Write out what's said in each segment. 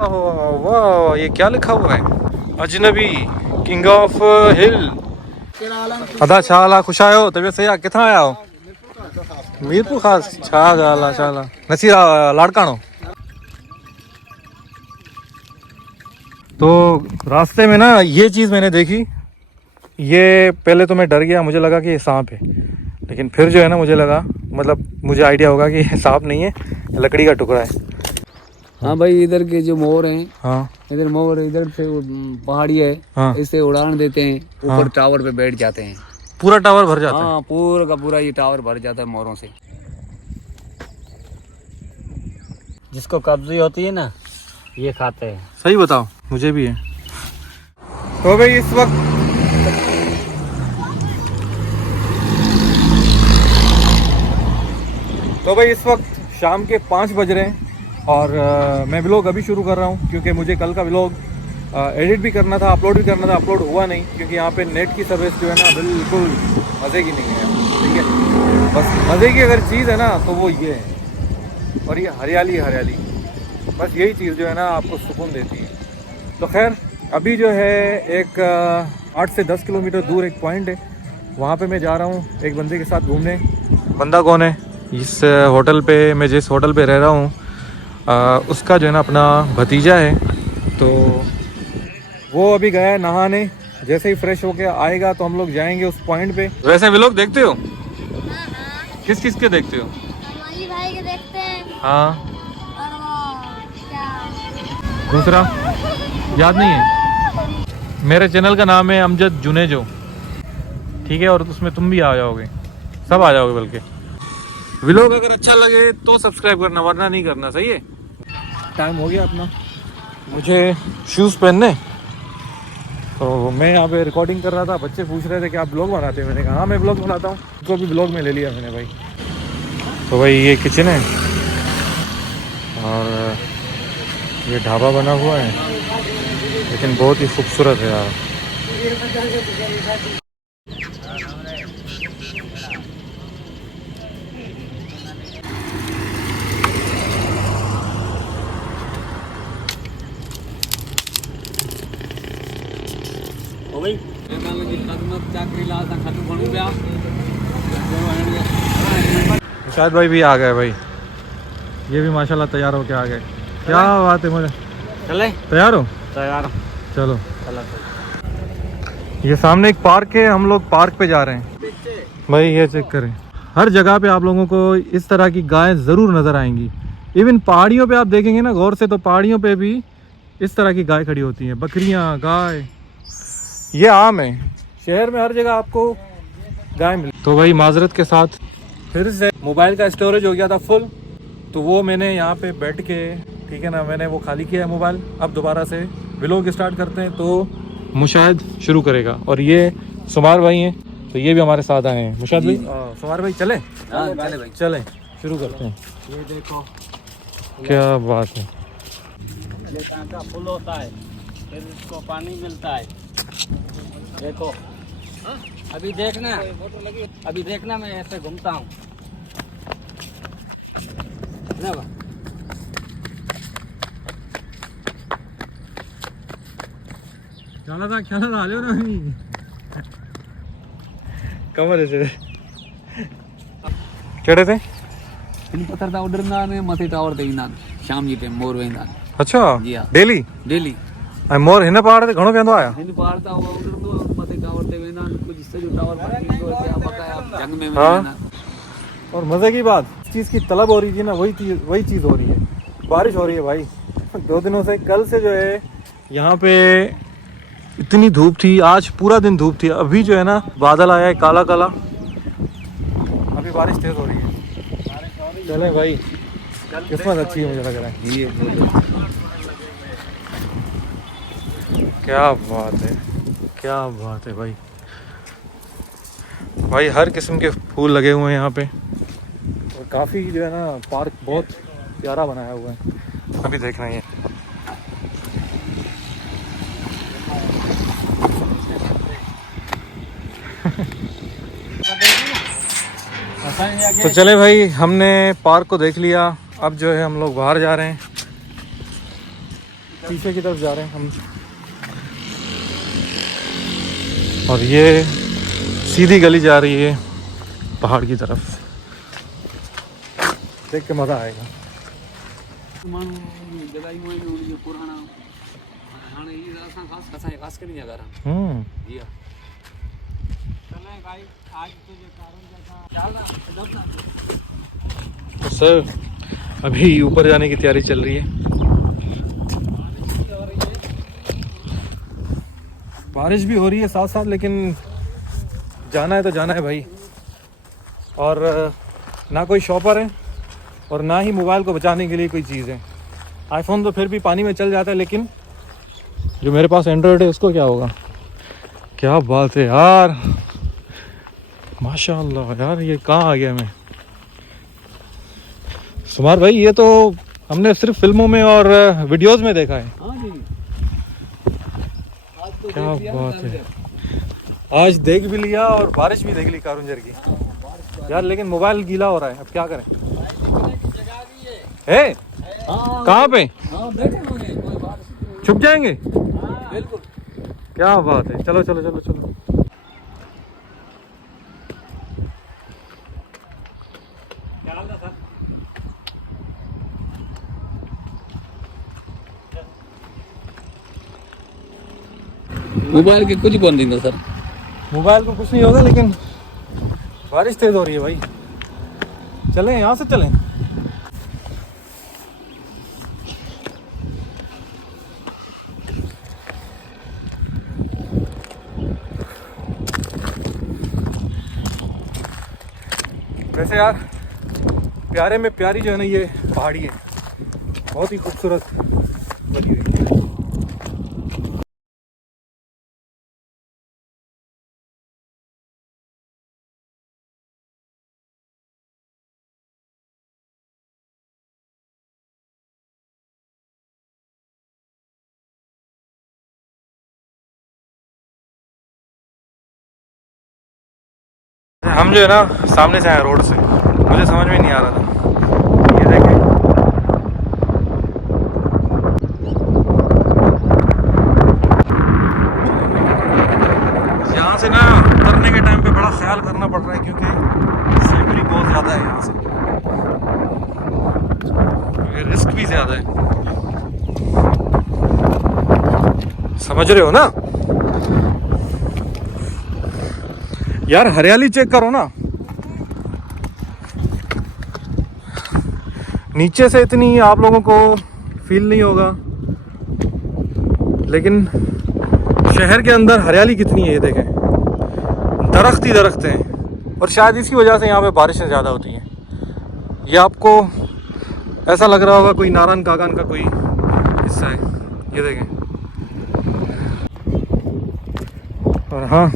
वाह, ये क्या लिखा हुआ है? अजनबी किंग ऑफ हिल अदा शाला खुश आयो तबियत सही आहे किथां आया हो? मीरपुर खास छा ॻाल्हि आहे शाला नसीर लाड़काणो। तो रास्ते में ना ये चीज़ मैंने देखी, ये पहले तो मैं डर गया, मुझे लगा कि ये सांप है, लेकिन फिर जो है ना मुझे लगा, मतलब मुझे आइडिया होगा कि ये सांप नहीं है, लकड़ी का टुकड़ा है। हाँ भाई, इधर के जो मोर हैं, हाँ इधर मोर, इधर से पहाड़ी है, हाँ इससे उड़ान देते हैं, ऊपर टावर पे बैठ जाते हैं, पूरा टावर भर जाता है। हाँ पूरा का पूरा ये टावर भर जाता है मोरों से। जिसको कब्जी होती है ना, ये खाते हैं। सही बताओ, मुझे भी है। तो भाई इस वक्त शाम के 5 बज रहे हैं और मैं व्लॉग अभी शुरू कर रहा हूँ, क्योंकि मुझे कल का व्लॉग एडिट भी करना था, अपलोड भी करना था, अपलोड हुआ नहीं क्योंकि यहाँ पे नेट की सर्विस जो है ना बिल्कुल मज़े की नहीं है। ठीक है, बस मज़े की अगर चीज़ है ना तो वो ये है, और ये हरियाली हरियाली, बस यही चीज़ जो है ना आपको सुकून देती है। तो खैर अभी जो है एक 8 से 10 किलोमीटर दूर एक पॉइंट है, वहाँ पे मैं जा रहा हूँ एक बंदे के साथ घूमने। बंदा कौन है? इस होटल पे, मैं जिस होटल पे रह रहा हूँ उसका जो है ना अपना भतीजा है, तो वो अभी गया है नहाने, जैसे ही फ्रेश होके आएगा तो हम लोग जाएंगे उस पॉइंट पे। वैसे व्लॉग देखते हो? किस किस के देखते हो? भाई के देखते हैं। हाँ, और वो क्या दूसरा याद नहीं है। मेरे चैनल का नाम है अमजद जुनेजो, ठीक है, और उसमें तुम भी आ जाओगे, सब आ जाओगे बल्कि। व्लॉग अगर अच्छा लगे तो सब्सक्राइब करना, वरना नहीं करना। सही है? टाइम हो गया अपना, मुझे शूज़ पहनने, तो मैं यहाँ पे रिकॉर्डिंग कर रहा था। बच्चे पूछ रहे थे कि आप ब्लॉग बनाते हैं? मैंने कहा हाँ मैं ब्लॉग बनाता हूँ, उसको भी ब्लॉग में ले लिया मैंने भाई। तो भाई ये किचन है और ये ढाबा बना हुआ है, लेकिन बहुत ही खूबसूरत है यार। शायद भाई भी आ गए भाई, ये भी माशाल्लाह तैयार होके आ गए। क्या बात है, मुझे चले तैयार हो? तैयार। चलो, ये सामने एक पार्क है, हम लोग पार्क पे जा रहे हैं भाई। ये चेक करें, हर जगह पे आप लोगों को इस तरह की गायें ज़रूर नज़र आएंगी। इवन पहाड़ियों पे आप देखेंगे ना गौर से, तो पहाड़ियों पे भी इस तरह की गाय खड़ी होती हैं, बकरियां, गाय। ये आम है, शहर में हर जगह आपको गाय मिल। तो भाई माजरत के साथ फिर से मोबाइल का स्टोरेज हो गया था फुल, तो वो मैंने यहाँ पे बैठ के, ठीक है ना, मैंने वो खाली किया है मोबाइल। अब दोबारा से व्लॉग स्टार्ट करते हैं, तो मुशाहिद शुरू करेगा। और ये सुमार भाई हैं, तो ये भी हमारे साथ आए हैं। मुशाहिद भाई, सुमार भाई चले? चले भाई, चलें, शुरू करते हैं। ये देखो क्या बात है, का फूल होता है, फिर इसको पानी मिलता है। देखो अभी देखना मैं ऐसे घूमता हूँ ना बा। ख्याल आ जाओ ना कमर ऐसे केड़े थे इन पत्थर ता उधर ना ने मथे टावर ते ईंदा शाम जी टाइम मोर वेंदा। अच्छा, जी हाँ, डेली डेली ऐं मोर हिन पहाड़ ते घणो वेंदो आया? हिन पहाड़ ता उधर तो मथे टावर ते वेंदा, कुछ सजो टावर पर ईंदो क्या बकाया जंग में हाँ। वेंदा। और मजे की बात, इस चीज की तलब हो रही थी ना, वही चीज हो रही है। बारिश हो रही है भाई 2 दिनों से। कल से जो है यहाँ पे इतनी धूप थी, आज पूरा दिन धूप थी। अभी जो है ना बादल आया है काला काला, अभी बारिश तेज हो रही है। चले भाई, किस्मत अच्छी है मुझे लग रहा है। क्या बात है, क्या बात है भाई। भाई हर किस्म के फूल लगे हुए हैं यहाँ पे, और काफ़ी जो है ना पार्क बहुत प्यारा बनाया हुआ है। अभी देख रहे हैं तो चले भाई, हमने पार्क को देख लिया। अब जो है हम लोग बाहर जा रहे हैं। पीछे की तरफ जा रहे हैं हम, और ये सीधी गली जा रही है पहाड़ की तरफ। देख के मज़ा आएगा। तो सर अभी ऊपर जाने की तैयारी चल रही है। बारिश भी हो रही है साथ साथ, लेकिन जाना है तो जाना है भाई। और ना कोई शॉपर है और ना ही मोबाइल को बचाने के लिए कोई चीज़ है। आईफोन तो फिर भी पानी में चल जाता है, लेकिन जो मेरे पास एंड्रॉयड है उसको क्या होगा। क्या बात है यार, माशाल्लाह यार, ये कहाँ आ गया मैं। सुमार भाई ये तो हमने सिर्फ फिल्मों में और वीडियोस में देखा है। क्या बात है, आज देख भी लिया और बारिश भी देख ली कारुंजर की यार। लेकिन मोबाइल गीला हो रहा है, अब क्या करें। है कहाँ पे छुप जाएंगे? बिल्कुल। क्या बात है, चलो चलो चलो चलो। मोबाइल के कुछ कौन देंगे सर? मोबाइल को कुछ नहीं होगा, लेकिन बारिश तेज हो रही है भाई। चलें यहाँ से चलें। वैसे यार प्यारे में प्यारी जो है ना ये पहाड़ी है, बहुत ही खूबसूरत बनी हुई है। हम जो है ना सामने से आए रोड से, मुझे समझ में नहीं आ रहा था। ये देखें, यहाँ से ना उतरने के टाइम पे बड़ा ख्याल करना पड़ रहा है, क्योंकि स्लिपरी बहुत ज़्यादा है यहाँ से, रिस्क भी ज़्यादा है। समझ रहे हो ना यार, हरियाली चेक करो ना। नीचे से इतनी आप लोगों को फील नहीं होगा, लेकिन शहर के अंदर हरियाली कितनी है ये देखें, दरख्त ही दरख्त हैं। और शायद इसी वजह से यहाँ पे बारिशें ज़्यादा होती हैं। ये आपको ऐसा लग रहा होगा कोई नारायण कागान का कोई हिस्सा है, ये देखें। और हाँ,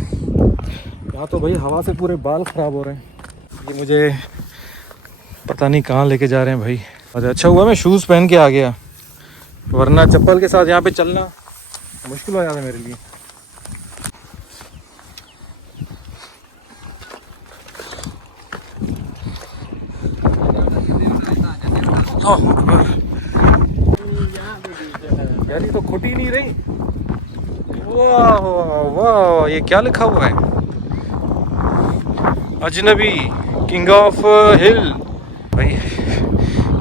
यहाँ तो भाई हवा से पूरे बाल ख़राब हो रहे हैं। ये मुझे पता नहीं कहाँ लेके जा रहे हैं भाई। अरे अच्छा हुआ मैं शूज़ पहन के आ गया, वरना चप्पल के साथ यहाँ पे चलना मुश्किल हो जाता है मेरे लिए। यार ये तो खुटी नहीं रही। वाह वाह, ये क्या लिखा हुआ है? अजनबी किंग ऑफ हिल। भाई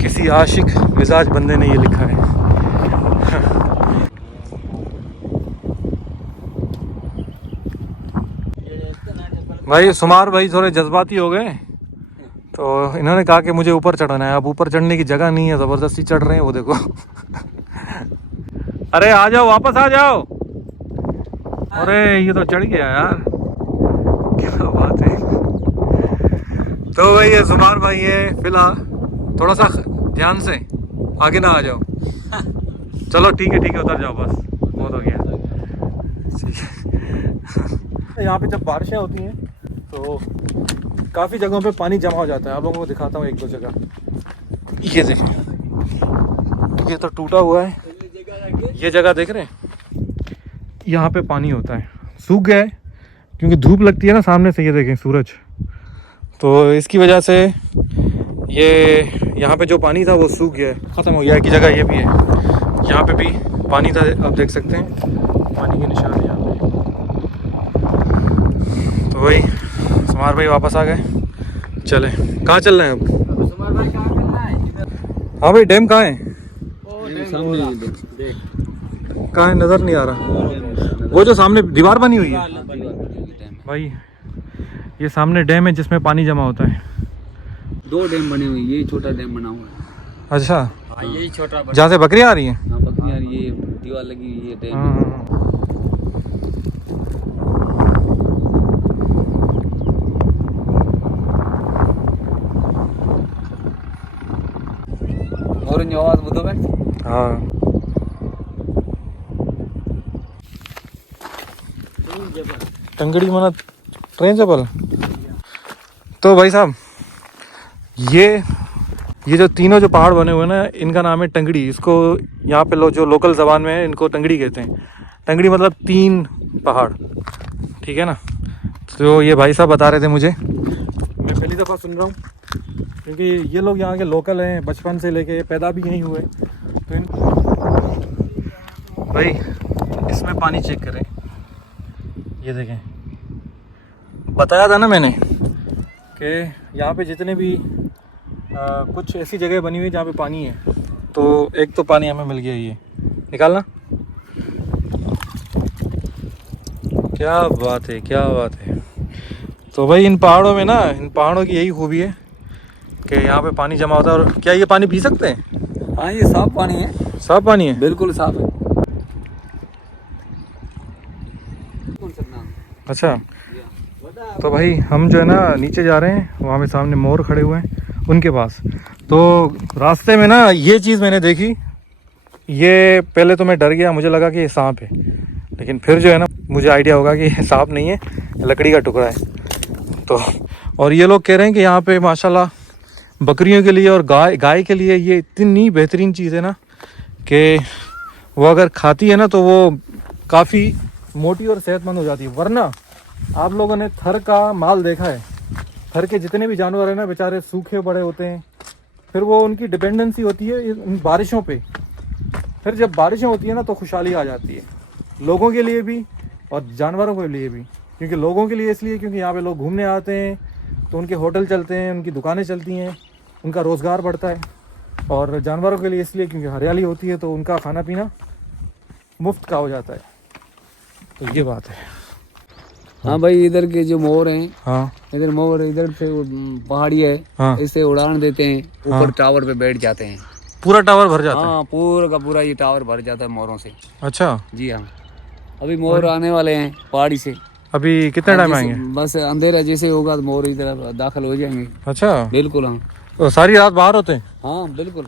किसी आशिक मिजाज बंदे ने ये लिखा है। भाई सुमार भाई थोड़े जज्बाती हो गए, तो इन्होंने कहा कि मुझे ऊपर चढ़ना है। अब ऊपर चढ़ने की जगह नहीं है, ज़बरदस्ती चढ़ रहे हैं, वो देखो। अरे आ जाओ, वापस आ जाओ। अरे ये तो चढ़ गया यार, क्या बात है। तो भाई ये सुमार भाई है, फिलहाल थोड़ा सा ध्यान से आगे ना आ जाओ। चलो ठीक है उतर जाओ, बस बहुत हो गया। यहाँ पे जब बारिशें होती हैं तो काफ़ी जगहों पे पानी जमा हो जाता है। आप लोगों को दिखाता हूँ एक दो जगह। ये देखें, ये तो टूटा हुआ है, ये जगह देख रहे हैं, यहाँ पे पानी होता है, सूख गया है क्योंकि धूप लगती है ना सामने से। ये देखें सूरज, तो इसकी वजह से ये यहाँ पे जो पानी था वो सूख गया है, ख़त्म हो गया है। की जगह ये भी है, यहाँ पे भी पानी था, आप देख सकते हैं पानी के निशान है यहाँ पे। तो वही सुमार भाई वापस आ गए। चले, कहाँ चल रहे हैं अब? सुमार भाई कहाँ चल रहा है? हाँ भाई, डैम कहाँ है? देख कहाँ है, नज़र नहीं आ रहा। वो जो सामने दीवार बनी हुई है भाई, ये सामने डैम है जिसमें पानी जमा होता है। 2 डैम बने हुए, ये छोटा डैम बना हुआ है। अच्छा, हाँ यही छोटा जहाँ से बकरियाँ आ रही हैं? हाँ बकरियाँ, ये दीवार लगी हुई है डैम। हाँ। और इन आवाज बुद्धो में हाँ। टंगड़ी मना ट्रेन चपल। तो भाई साहब, ये जो तीनों जो पहाड़ बने हुए हैं ना, इनका नाम है टंगड़ी। इसको यहाँ पे जो लोकल ज़बान में है, इनको टंगड़ी कहते हैं। टंगड़ी मतलब 3 पहाड़, ठीक है ना। तो ये भाई साहब बता रहे थे मुझे, मैं पहली दफ़ा सुन रहा हूँ, क्योंकि ये लोग यहाँ के लोकल हैं, बचपन से लेके पैदा भी यहीं हुए। तो इन भाई इसमें पानी चेक करें, ये देखें, बताया था ना मैंने कि यहाँ पे जितने भी कुछ ऐसी जगह बनी हुई है जहाँ पे पानी है। तो एक तो पानी हमें मिल गया, ये निकालना। क्या बात है, क्या बात है। तो भाई इन पहाड़ों में ना, इन पहाड़ों की यही खूबी है कि यहाँ पे पानी जमा होता है। और क्या ये पानी पी सकते हैं? हाँ ये साफ पानी है, साफ पानी है, बिल्कुल साफ है। अच्छा। तो भाई हम जो है ना नीचे जा रहे हैं, वहाँ पे सामने मोर खड़े हुए हैं उनके पास। तो रास्ते में ना ये चीज़ मैंने देखी, ये पहले तो मैं डर गया, मुझे लगा कि ये सांप है, लेकिन फिर जो है ना मुझे आइडिया होगा कि ये सांप नहीं है, लकड़ी का टुकड़ा है। तो और ये लोग कह रहे हैं कि यहाँ पे माशाल्लाह बकरियों के लिए और गाय के लिए ये इतनी बेहतरीन चीज़ है ना कि वो अगर खाती है ना तो वो काफ़ी मोटी और सेहतमंद हो जाती है। वरना आप लोगों ने थर का माल देखा है, थर के जितने भी जानवर हैं ना बेचारे सूखे पड़े होते हैं, फिर वो उनकी डिपेंडेंसी होती है इन बारिशों पे। फिर जब बारिशें होती है ना तो खुशहाली आ जाती है, लोगों के लिए भी और जानवरों के लिए भी। क्योंकि लोगों के लिए इसलिए क्योंकि यहाँ पे लोग घूमने आते हैं, तो उनके होटल चलते हैं, उनकी दुकानें चलती हैं, उनका रोज़गार बढ़ता है। और जानवरों के लिए इसलिए क्योंकि हरियाली होती है, तो उनका खाना पीना मुफ्त का हो जाता है। तो ये बात है। हाँ भाई, इधर के जो मोर हैं, हाँ इधर मोर, इधर से पहाड़ी है, हाँ इससे उड़ान देते हैं, ऊपर हाँ। टावर पे बैठ जाते हैं। पूरा टावर भर जाता है? हाँ पूरा का पूरा ये टावर भर जाता है मोरों से। अच्छा, जी हाँ, अभी मोर आने वाले हैं पहाड़ी से। अभी कितने टाइम आएंगे? बस अंधेरा जैसे होगा तो मोर इधर दाखिल हो जाएंगे। अच्छा, बिल्कुल। हाँ तो सारी रात बाहर होते हैं? हाँ बिल्कुल,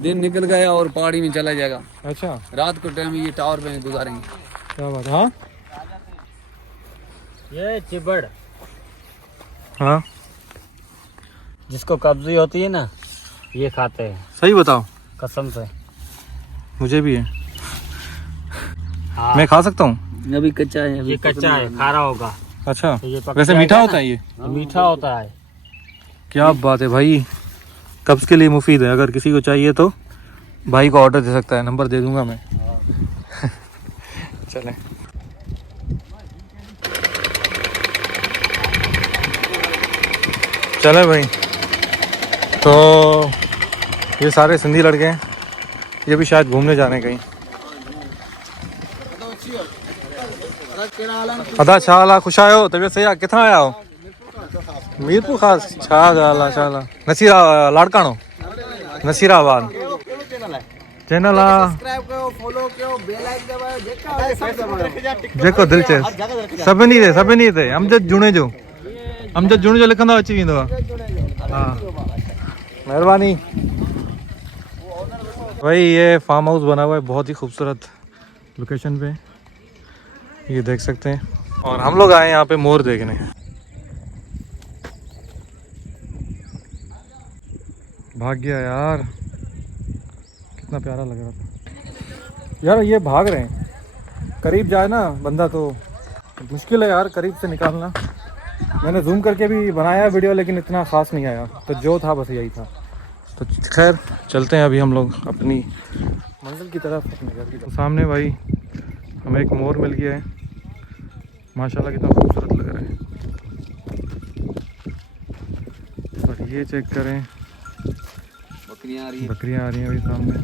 दिन निकल गया और पहाड़ी में चला जाएगा। अच्छा, रात को टाइम ये टावर पे गुजारेंगे। क्या बात है। हाँ ये चिबड़, हाँ, जिसको कब्जी होती है ना, ये खाते हैं। सही बताओ, कसम से। मुझे भी है। हाँ। मैं खा सकता हूँ? अभी कच्चा है, ये कच्चा है, खारा होगा। अच्छा, तो ये पक वैसे जाएगा मीठा ना? होता है ये? मीठा होता है। क्या बात है भाई, कब्ज के लिए मुफीद है। अगर किसी को चाहिए तो भाई को ऑर्डर दे सकता है, नंबर दे दूंगा मैं। चलें। चले भाई, तो ये सारे सिंधी लड़के हैं, ये भी शायद घूमने जा रहे हैं कहीं। अदा छा हाल आहे, ख़ुशि आहियो? तबियत सही आहे? किथां आया हो? मीरपुर ख़ासि? छा ॻाल्हि आहे, छा ॻाल्हि आहे। नसीरा लाड़काणो, नसीराबाद चैनल आहे, जेको दिलि चए। सभिनी ते अमजद जुणेजो लिखंदो अची वेंदो आहे। हा, महिरबानी भाई। ये फार्म हाउस बना हुआ है बहुत ही खूबसूरत लोकेशन पे, ये देख सकते हैं। और हम लोग आए यहाँ पे मोर देखने। भाग गया यार, कितना प्यारा लग रहा था यार। ये भाग रहे हैं, करीब जाए ना बंदा तो मुश्किल है यार करीब से निकालना। मैंने जूम करके भी बनाया वीडियो, लेकिन इतना ख़ास नहीं आया। तो जो था बस यही था। तो खैर चलते हैं अभी हम लोग अपनी मंजिल की तरफ, अपने घर की तरफ। सामने भाई हमें एक मोर मिल गया है, माशाल्लाह कितना खूबसूरत लग रहा है। और ये चेक करें, बकरियां आ रही है। बकरियां आ रही हैं अभी सामने।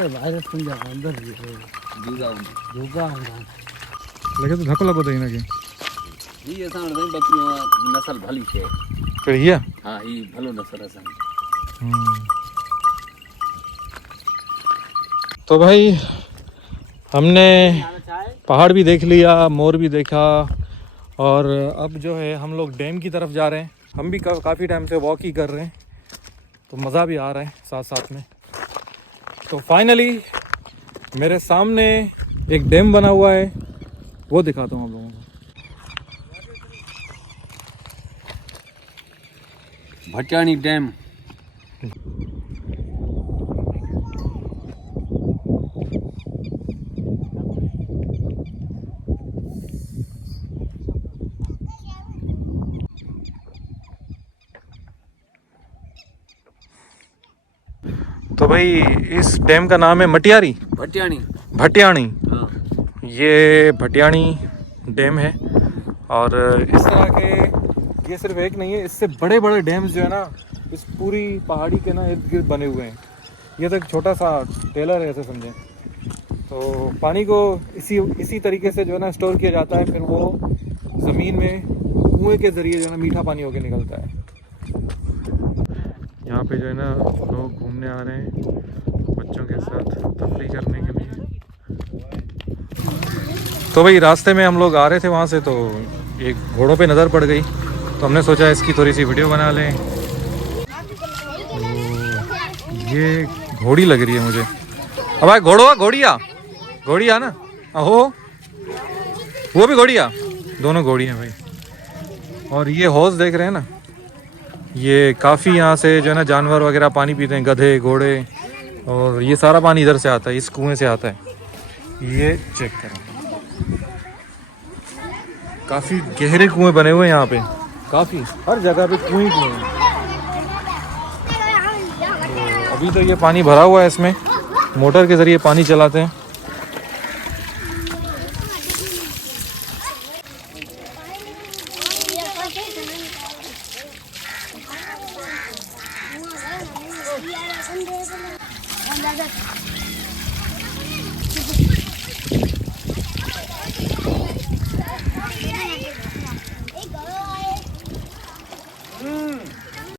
वायरस अंदर लगे तो धक्को लगो देना के ये असां वटि बकरियों नस्ल भली छे। कहिए। हाँ ही भलो नस्ल असां। तो भाई हमने पहाड़ भी देख लिया, मोर भी देखा, और अब जो है हम लोग डैम की तरफ जा रहे हैं। हम भी काफ़ी टाइम से वॉक ही कर रहे हैं, तो मज़ा भी आ रहा है साथ साथ में। तो फाइनली मेरे सामने एक डैम बना हुआ है, वो दिखाता हूँ आप लोगों को। भटियाणी डैम। तो भाई इस डैम का नाम है मटियारी, भटियाणी। भटियाणी। हाँ। ये भटियाणी डैम है। और इस तरह के ये सिर्फ एक नहीं है, इससे बड़े बड़े डैम्स जो है ना इस पूरी पहाड़ी के ना इर्द गिर्द बने हुए हैं। ये तो एक छोटा सा टेलर है ऐसे समझें। तो पानी को इसी तरीके से जो है ना स्टोर किया जाता है, फिर वो ज़मीन में कुएं के ज़रिए जो है ना मीठा पानी होकर निकलता है। यहाँ पे जो है ना लोग घूमने आ रहे हैं बच्चों के साथ तफरी करने के लिए। तो भाई रास्ते में हम लोग आ रहे थे वहाँ से, तो एक घोड़ों पे नज़र पड़ गई, तो हमने सोचा इसकी थोड़ी सी वीडियो बना लें। तो ये घोड़ी लग रही है मुझे। अब भाई घोड़िया ना, अहो वो भी घोड़िया, दोनों घोड़ियाँ भाई। और ये हौज देख रहे हैं ना, ये काफ़ी यहाँ से जो है ना जानवर वगैरह पानी पीते हैं, गधे घोड़े, और ये सारा पानी इधर से आता है, इस कुएं से आता है। ये चेक करें, काफ़ी गहरे कुएं बने हुए हैं यहाँ पे, काफ़ी हर जगह पे कुएं ही कुएं हैं। तो अभी तो ये पानी भरा हुआ है, इसमें मोटर के ज़रिए पानी चलाते हैं।